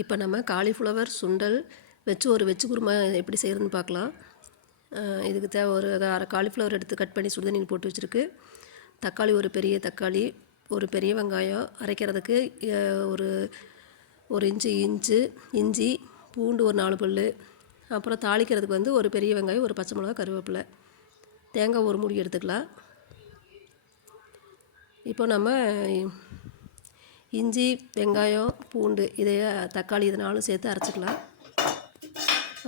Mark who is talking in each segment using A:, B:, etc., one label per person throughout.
A: இப்போ நம்ம காலிஃப்ளவர் சுண்டல் வச்சு ஒரு வெச்சு குருமா எப்படி செய்கிறதுன்னு பார்க்கலாம். இதுக்கு தேவை ஒரு அரை காலிஃப்ளவர் எடுத்து கட் பண்ணி சுடுதண்ணியில் போட்டு வச்சுருக்கு. தக்காளி ஒரு பெரிய தக்காளி ஒரு பெரிய வெங்காயம் அரைக்கிறதுக்கு ஒரு ஒரு இன்ச்சு இன்ச்சு இஞ்சி பூண்டு ஒரு நாலு பல் அப்புறம் தாளிக்கிறதுக்கு வந்து ஒரு பெரிய வெங்காயம் ஒரு பச்சை மிளகா கருவேப்பிலை. தேங்காய் ஒரு மூடி எடுத்துக்கலாம். இப்போ நம்ம இஞ்சி வெங்காயம் பூண்டு இதைய தக்காளி இதனாலும் சேர்த்து அரைச்சிக்கலாம்.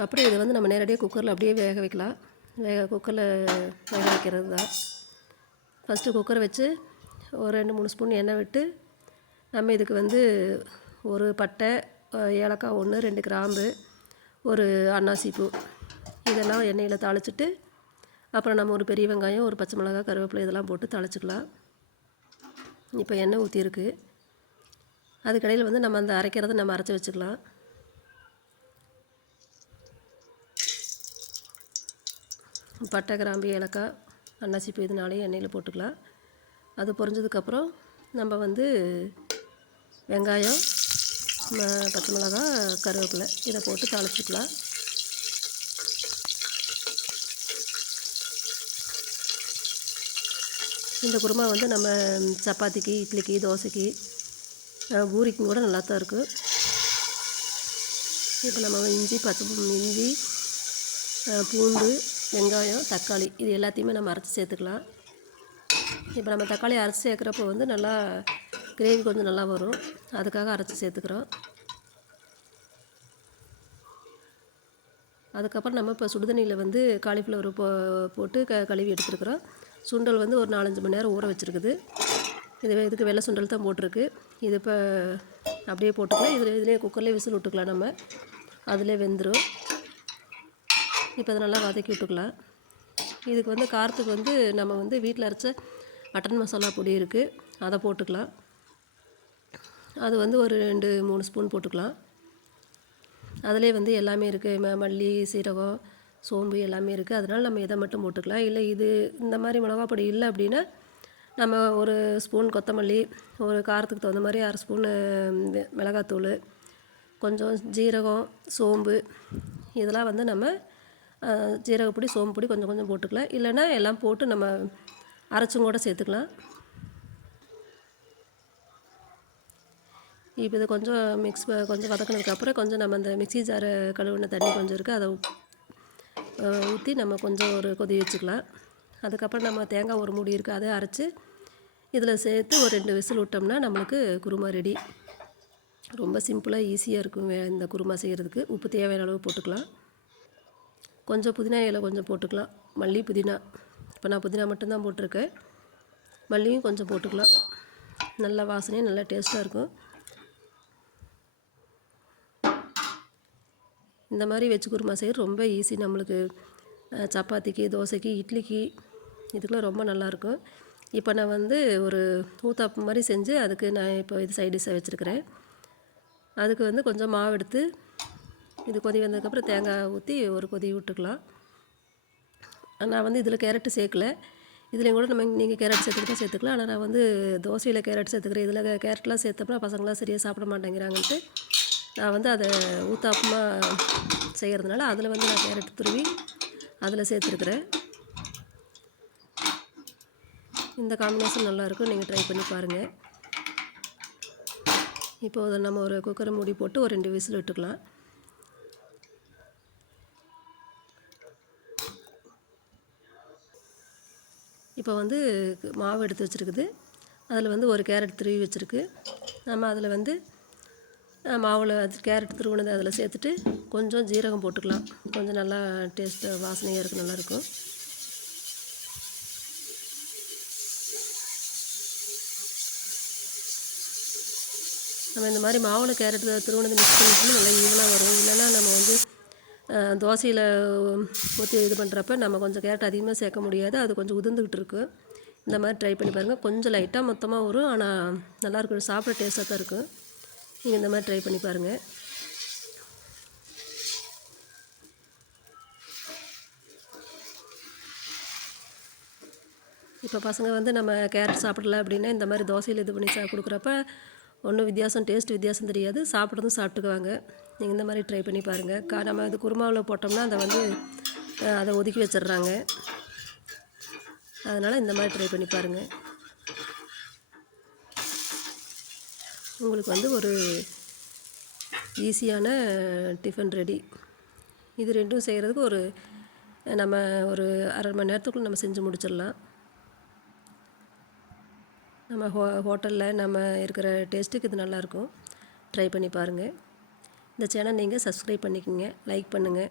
A: அப்புறம் இதை வந்து நம்ம நேரடியாக குக்கரில் அப்படியே வேக வைக்கலாம். வேக குக்கரில் வேக வைக்கிறது தான். ஃபஸ்ட்டு குக்கரை வச்சு ஒரு ரெண்டு மூணு ஸ்பூன் எண்ணெய் விட்டு நம்ம இதுக்கு வந்து ஒரு பட்டை ஏலக்காய் ஒன்று ரெண்டு கிராம்பு ஒரு அன்னாசிப்பூ. இதெல்லாம் எண்ணெயில் தாளிச்சிட்டு அப்புறம் நம்ம ஒரு பெரிய வெங்காயம் ஒரு பச்சை மிளகாய் கருவேப்பிலை இதெல்லாம் போட்டு தாளிச்சிக்கலாம். இப்போ எண்ணெய் ஊற்றிருக்கு அதுக்கடையில் வந்து நம்ம அந்த அரைக்கிறத நம்ம அரைச்சி வச்சுக்கலாம். பட்டை கிராம்பு ஏலக்காய் அன்னாசி பூ எண்ணெயில் போட்டுக்கலாம். அது பொரிஞ்சதுக்கப்புறம் நம்ம வந்து வெங்காயம் பச்சை மிளகாய் கருவேப்பிலை இதை போட்டு தாளிச்சிக்கலாம். இந்த குருமா வந்து நம்ம சப்பாத்திக்கு இட்லிக்கு தோசைக்கு பூரிக்கும் கூட நல்லா தான் இருக்குது இப்போ நம்ம இஞ்சி பச்சை இஞ்சி பூண்டு வெங்காயம் தக்காளி இது எல்லாத்தையுமே நம்ம அரைச்சி சேர்த்துக்கலாம். இப்போ நம்ம தக்காளி அரைச்சி சேர்க்குறப்போ வந்து நல்லா கிரேவி கொஞ்சம் நல்லா வரும். அதுக்காக அரைச்சி சேர்த்துக்கிறோம். அதுக்கப்புறம் நம்ம இப்போ சுடுதண்ணியில் வந்து காலிஃப்ளவர் போ போட்டு க கழுவி எடுத்துருக்குறோம். சுண்டல் வந்து ஒரு நாலஞ்சு மணி நேரம் ஊற வச்சுருக்குது. இது இதுக்கு வெள்ளை சுண்டல் தான் போட்டிருக்கு. இது இப்போ அப்படியே போட்டுக்கலாம். இதில் இதுலேயே குக்கர்லேயே விசில் விட்டுக்கலாம் நம்ம. அதிலே வெந்துடும் இப்போ அதை நல்லா வதக்கி விட்டுக்கலாம். இதுக்கு வந்து காரத்துக்கு வந்து நம்ம வந்து வீட்டில் அரைச்ச மட்டன் மசாலா பொடி இருக்குது அதை போட்டுக்கலாம். அது வந்து ஒரு ரெண்டு மூணு ஸ்பூன் போட்டுக்கலாம். அதிலே வந்து எல்லாமே இருக்குது ம மல்லி சீரகம் சோம்பு எல்லாமே இருக்குது அதனால் நம்ம இதை மட்டும் போட்டுக்கலாம். இல்லை இது இந்த மாதிரி மிளகா பொடி இல்லை அப்படின்னா நம்ம ஒரு ஸ்பூன் கொத்தமல்லி ஒரு காரத்துக்கு தகுந்த மாதிரி அரை ஸ்பூனு மிளகாத்தூள் கொஞ்சம் ஜீரகம் சோம்பு இதெல்லாம் வந்து நம்ம ஜீரகப்பொடி சோம்பு பொடி கொஞ்சம் கொஞ்சம் போட்டுக்கலாம். இல்லைன்னா எல்லாம் போட்டு நம்ம அரைச்சும் கூட சேர்த்துக்கலாம். இப்போ இது கொஞ்சம் மிக்ஸ் கொஞ்சம் வதக்கினதுக்கப்புறம் கொஞ்சம் நம்ம அந்த மிக்ஸி ஜாரை கழுவுன தண்ணி கொஞ்சம் இருக்குது அதை ஊற்றி நம்ம கொஞ்சம் ஒரு கொதி வச்சுக்கலாம். அதுக்கப்புறம் நம்ம தேங்காய் ஒரு மூடி இருக்குது அதை அரைச்சி இதில் சேர்த்து ஒரு ரெண்டு விசில் விட்டோம்னா நம்மளுக்கு குருமா ரெடி. ரொம்ப சிம்பிளாக ஈஸியாக இருக்கும் வே- இந்த குருமா செய்கிறதுக்கு. உப்பு தேவையான அளவு போட்டுக்கலாம். கொஞ்சம் புதினா இலை கொஞ்சம் போட்டுக்கலாம். மல்லி புதினா. இப்போ நான் புதினா மட்டும்தான் போட்டிருக்கேன். மல்லியும் கொஞ்சம் போட்டுக்கலாம். நல்ல வாசனையும் நல்லா டேஸ்ட்டாக இருக்கும். இந்த மாதிரி வச்சு குருமா செய்ய ரொம்ப ஈஸி நம்மளுக்கு. சப்பாத்திக்கு தோசைக்கு இட்லிக்கு இதுக்கெலாம் ரொம்ப நல்லாயிருக்கும் இப்போ நான் வந்து ஒரு ஊத்தாப்பு மாதிரி செஞ்சு அதுக்கு நான் இப்போ இது சைட் டிஷ்ஷாக வச்சுருக்கிறேன். அதுக்கு வந்து கொஞ்சம் மாவு எடுத்து இது கொதி வந்ததுக்கப்புறம் தேங்காய் ஊற்றி ஒரு கொதி விட்டுக்கலாம். நான் வந்து இதில் கேரட்டு சேர்க்கல. இதுலேயும் கூட நம்ம நீங்கள் கேரட் சேர்த்துக்கிட்டா சேர்த்துக்கலாம். ஆனால் நான் வந்து தோசையில் கேரட் சேர்த்துக்கிறேன். இதில் கேரட்லாம் சேர்த்தப்பறம் பசங்களாம் சரியாக சாப்பிட மாட்டேங்கிறாங்கன்ட்டு நான் வந்து அதை ஊத்தாப்பமாக செய்கிறதுனால அதில் வந்து நான் கேரட் துருவி அதில் சேர்த்துருக்குறேன். இந்த காம்பினேஷன் நல்லாயிருக்கும். நீங்கள் ட்ரை பண்ணி பாருங்கள் இப்போ அதை நம்ம ஒரு குக்கரை மூடி போட்டு ஒரு ரெண்டு விசில் விட்டுக்கலாம். இப்போ வந்து மாவு எடுத்து வச்சுருக்குது. அதில் வந்து ஒரு கேரட் திருவி வச்சுருக்கு. நம்ம அதில் வந்து மாவில் அது கேரட் துருவினது அதில் சேர்த்துட்டு கொஞ்சம் ஜீரகம் போட்டுக்கலாம். கொஞ்சம் நல்லா டேஸ்ட்டு வாசனையாக இருக்கும் நல்லாயிருக்கும். நம்ம இந்த மாதிரி மாவில் கேரட் துருவனது மிக்ஸ் பண்ணிட்டு நல்லா ஈவனாக வரும். இல்லைன்னா நம்ம வந்து தோசையில் ஊற்றி இது பண்ணுறப்ப நம்ம கொஞ்சம் கேரட் அதிகமாக சேர்க்க முடியாது. அது கொஞ்சம் உதிர்ந்துக்கிட்டு இருக்குது இந்த மாதிரி ட்ரை பண்ணி பாருங்கள் கொஞ்சம் லைட்டாக மொத்தமாக வரும். ஆனால் நல்லாயிருக்கும் சாப்பிட டேஸ்ட்டாக தான் இருக்கும் நீங்கள் இந்த மாதிரி ட்ரை பண்ணி பாருங்கள் இப்போ பசங்க வந்து நம்ம கேரட் சாப்பிடல அப்படின்னா இந்த மாதிரி தோசையில் இது பண்ணி சா கொடுக்குறப்ப ஒன்றும் வித்தியாசம் டேஸ்ட் வித்தியாசம் தெரியாது. சாப்பிட்றதும் சாப்பிட்டுக்குவாங்க. நீங்கள் இந்த மாதிரி ட்ரை பண்ணி பாருங்கள் கா நம்ம இது குருமாவில் போட்டோம்னா அதை வந்து அதை ஒதுக்கி வச்சிடுறாங்க. அதனால் இந்த மாதிரி ட்ரை பண்ணி பாருங்கள் உங்களுக்கு வந்து ஒரு ஈஸியான டிஃபன் ரெடி இது ரெண்டும் செய்கிறதுக்கு ஒரு நம்ம ஒரு அரை மணி நேரத்துக்குள்ளே நம்ம செஞ்சு முடிச்சிடலாம். நம்ம ஹோ ஹோட்டலில் நம்ம இருக்கிற டேஸ்ட்டுக்கு இது நல்லாயிருக்கும். ட்ரை பண்ணி பாருங்கள் இந்த சேனல் நீங்கள் சப்ஸ்கிரைப் பண்ணிக்கோங்க லைக் பண்ணுங்கள்